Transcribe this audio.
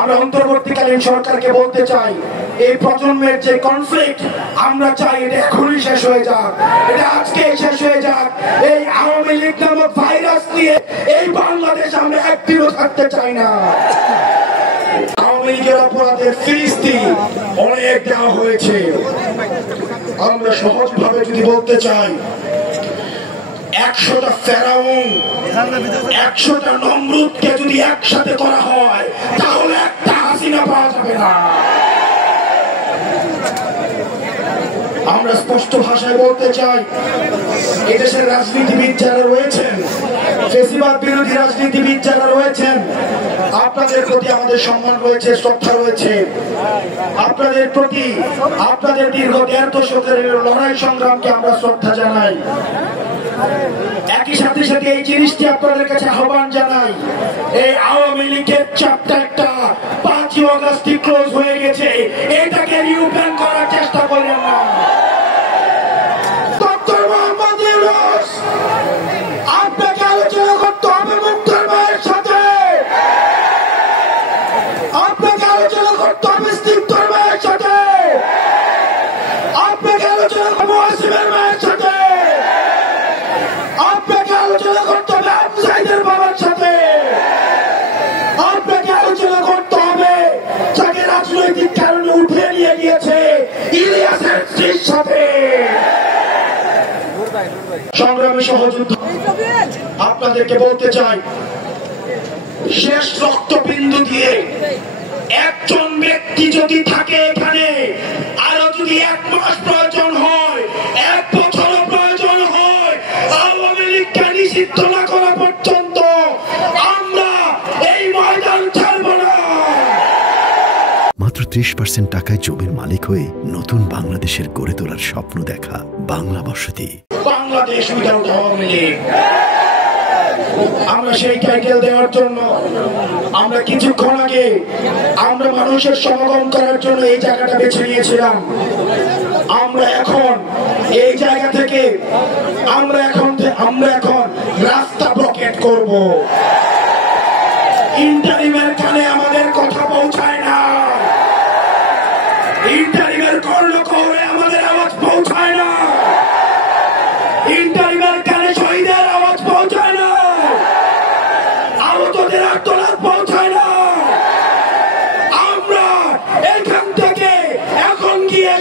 আমরা অন্তর্বর্তীকালীন সরকারকে বলতে চাই, এই প্রজন্মের যে কনফ্লিক্ট আমরা চাই এটা এখনই শেষ হয়ে যাক, এটা আজকে শেষ হয়ে যাক। এই আওয়ামী লীগ নামক ভাইরাস নিয়ে এই বাংলাদেশ আমরা একদিনও থাকতে চাই না। আওয়ামী লীগের অপরাধের ফিরিস্তি অনেক দেওয়া হয়েছে। আমরা সহজভাবে যদি বলতে চাই, 100টা ফেরাউন 100টা নমরুদকে যদি একসাথে করা হয় তাহলে একটা হাসিনা পাওয়া যাবে না। আমরা স্পষ্ট ভাষায় বলতে চাই, এদেশের রাজনীতিবিদ যারা রয়েছেন, ফেসিবাদ বিরোধী রাজনীতিবিদ যারা রয়েছেন, আপনাদের প্রতি আমাদের সম্মান রয়েছে, শ্রদ্ধা রয়েছে। আপনাদের প্রতি আপনাদের দীর্ঘ 1.5 দশকের লড়াই সংগ্রামকে আমরা শ্রদ্ধা জানাই। একই সাথে সাথে এই জিনিসটি আপনাদের কাছে আহ্বান জানাই, এই আওয়ামী লীগের চ্যাপ্টারটা 5ই আগস্ট ক্লোজ হয়ে গেছে, এটাকে রিওপেন করার চেষ্টা করেন না। ডক্টর মোহাম্মদ ইউনূস, আপনাকে আলোচনা করতে হবে মুক্তার ভাইয়ের সাথে, আপনাকে আলোচনা করতে হবে স্নিগ্ধর ভাইয়ের সাথে, আপনাকে আলোচনা করতে হবে ওয়াসিমের ভাইয়ের সাথে, আপনাকে আলোচনা করতে হবে আবুসাইদের বাবার সাথে, আপনাকে আলোচনা করতে হবে যাকে রাজনৈতিক কারণে উঠে নিয়ে গিয়েছে ইলিয়াসের স্ত্রীর সাথে। সংগ্রামী সহযোদ্ধা, আপনাদেরকে বলতে চাই, শেষ রক্তবিন্দু দিয়ে একজন ব্যক্তি যদি থাকে এখানে, আরো যদি 1 মাস প্রয়োজন হয়, 1 বছর প্রয়োজন হয়, আওয়ামী লীগকে নিষিদ্ধ না করা পর্যন্ত আমরা এই ময়দান ছাড়ব না। মাত্র 30% টাকায় জমির মালিক হয়ে নতুন বাংলাদেশের গড়ে তোলার স্বপ্ন দেখা বাংলা বসতি। বাংলাদেশ উইদাউট আওয়ামী লীগ। আমরা সেই টাইটেল দেওয়ার জন্য আমরা কিছুক্ষণ আগে আমরা মানুষের সমাগম করার জন্য এই জায়গাটা বেছে নিয়েছিলাম। আমরা এখন এই জায়গা থেকে আমরা এখন রাস্তা ব্লকেট করব। ইন্টারিমের কানে আমাদের কথা পৌঁছায় না, ইন্টারিমের কর্ণকোহরে আমাদের আওয়াজ পৌঁছায় না, ইন্টারিমের কানে শহীদের আওয়াজ পৌঁছায় না, আহতদের আর্তনাদ পৌঁছায় না। আমরা এখান থেকে এখন গিয়ে